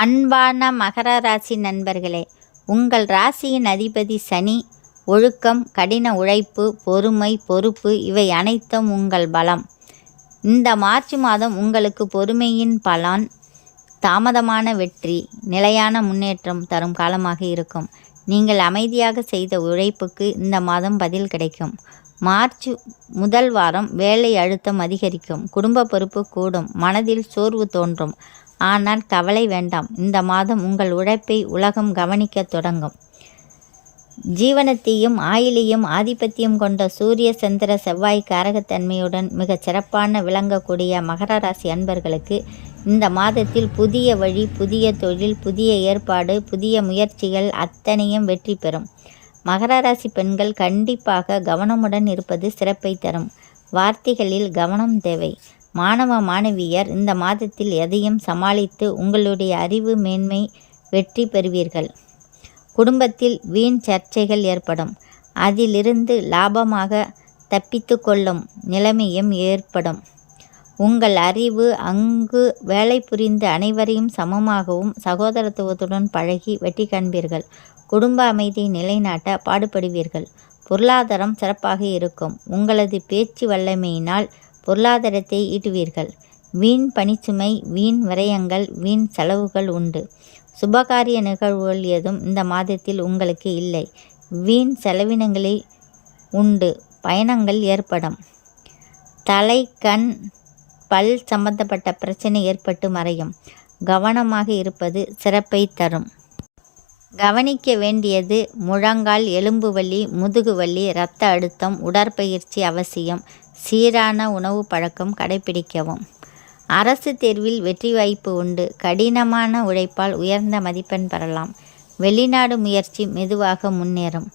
அன்பான மகர ராசி நண்பர்களே, உங்கள் ராசியின் அதிபதி சனி. ஒழுக்கம், கடின உழைப்பு, பொறுமை, பொறுப்பு இவை அனைத்தும் உங்கள் பலம். இந்த மார்ச் மாதம் உங்களுக்கு பொறுமையின் பலன், தாமதமான வெற்றி, நிலையான முன்னேற்றம் தரும் காலமாக இருக்கும். நீங்கள் அமைதியாக செய்த உழைப்புக்கு இந்த மாதம் பதில் கிடைக்கும். மார்ச் முதல் வாரம் வேலை அழுத்தம் அதிகரிக்கும், குடும்ப பொறுப்பு கூடும், மனதில் சோர்வு தோன்றும். ஆனால் கவலை வேண்டாம், இந்த மாதம் உங்கள் உழைப்பை உலகம் கவனிக்க தொடங்கும். ஜீவனத்தையும் ஆயிலையும் ஆதிபத்தியம் கொண்ட சூரிய, சந்திர, செவ்வாய் காரகத்தன்மையுடன் மிகச் சிறப்பான விளங்கக்கூடிய மகர ராசி அன்பர்களுக்கு இந்த மாதத்தில் புதிய வழி, புதிய தொழில், புதிய ஏற்பாடு, புதிய முயற்சிகள் அத்தனையும் வெற்றி பெறும். மகர ராசி பெண்கள் கண்டிப்பாக கவனமுடன் இருப்பது சிறப்பை தரும். வார்த்தைகளில் கவனம் தேவை. மாணவ மாணவியர் இந்த மாதத்தில் எதையும் சமாளித்து உங்களுடைய அறிவு மேன்மை வெற்றி பெறுவீர்கள். குடும்பத்தில் வீண் சர்ச்சைகள் ஏற்படும், அதிலிருந்து லாபமாக தப்பித்து கொள்ளும் நிலைமையும் ஏற்படும். உங்கள் அறிவு அங்கு வேலை புரிந்து அனைவரையும் சமமாகவும் சகோதரத்துவத்துடன் பழகி வெற்றி காண்பீர்கள். குடும்ப அமைதியை நிலைநாட்ட பாடுபடுவீர்கள். பொருளாதாரம் சிறப்பாக இருக்கும். உங்களது பேச்சு வல்லமையினால் பொருளாதாரத்தை ஈட்டுவீர்கள். வீண் பணிச்சுமை, வீண் விரயங்கள், வீண் செலவுகள் உண்டு. சுபகாரிய நிகழ்வுகள் ஏதும் இந்த மாதத்தில் உங்களுக்கு இல்லை. வீண் செலவினங்களை உண்டு. பயணங்கள் ஏற்படும். தலை, கண், பல் சம்பந்தப்பட்ட பிரச்சனை ஏற்பட்டு மறையும். கவனமாக இருப்பது சிறப்பை தரும். கவனிக்க வேண்டியது முழங்கால், எலும்பு வலி, முதுகு வலி, இரத்த அழுத்தம், உடற்பயிற்சி அவசியம். சீரான உணவு பழக்கம் கடைபிடிக்கவும். அரசு தேர்வில் வெற்றி வாய்ப்பு உண்டு. கடினமான உழைப்பால் உயர்ந்த மதிப்பெண் பெறலாம். வெளிநாடு முயற்சி மெதுவாக முன்னேறும்.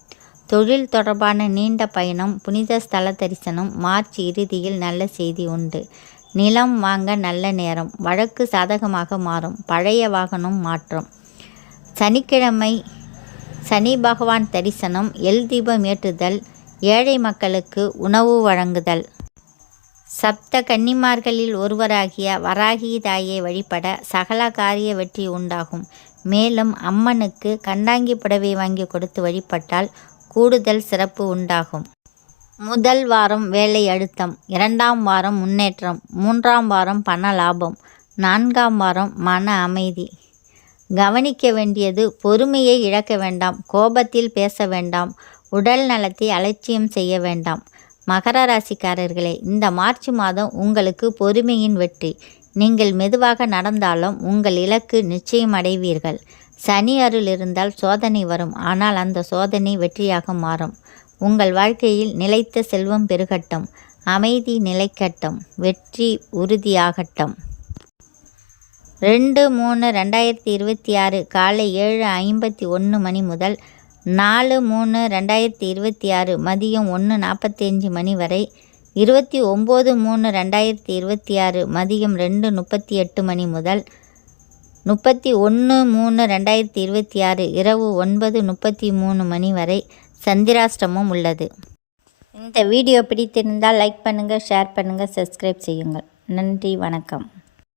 தொழில் தொடர்பான நீண்ட பயணம், புனித ஸ்தல தரிசனம். மார்ச் இறுதியில் நல்ல செய்தி உண்டு. நிலம் வாங்க நல்ல நேரம். வழக்கு சாதகமாக மாறும். பழைய வாகனம் மாற்றம். சனிக்கிழமை சனி பகவான் தரிசனம், எல் தீபம் ஏற்றுதல், ஏழை மக்களுக்கு உணவு வழங்குதல். சப்த கன்னிமார்களில் ஒருவராகிய வராகி தாயை வழிபட சகல காரிய வெற்றி உண்டாகும். மேலும் அம்மனுக்கு கண்டாங்கி புடவை வாங்கி கொடுத்து வழிபட்டால் கூடுதல் சிறப்பு உண்டாகும். முதல் வாரம் வேலை அழுத்தம், 2ஆம் வாரம் முன்னேற்றம், 3ஆம் வாரம் பண லாபம், 4ஆம் வாரம் மன அமைதி. கவனிக்க வேண்டியது பொறுமையை இழக்க வேண்டாம். கோபத்தில் பேச வேண்டாம். உடல் நலத்தை அலட்சியம் செய்ய வேண்டாம். மகர ராசிக்காரர்களே, இந்த மார்ச் மாதம் உங்களுக்கு பொறுமையின் வெற்றி. நீங்கள் மெதுவாக நடந்தாலும் உங்கள் இலக்கு நிச்சயம் அடைவீர்கள். சனி அருள் இருந்தால் சோதனை வரும், ஆனால் அந்த சோதனை வெற்றியாக மாறும். உங்கள் வாழ்க்கையில் நிலைத்த செல்வம் பெருகட்டும். அமைதி நிலைக்கட்டும். வெற்றி உறுதியாகட்டும். 2/3/2026 காலை 7:51 மணி முதல் 4/3/2026 மதியம் 1:45 வரை, 29/3/2026 மதியம் 2:38 முதல் 31/3/2026 இரவு 9:33 வரை சந்திராஷ்டமம் உள்ளது. இந்த வீடியோ பிடித்திருந்தால் லைக் பண்ணுங்கள், ஷேர் பண்ணுங்கள், சப்ஸ்கிரைப் செய்யுங்கள். நன்றி, வணக்கம்.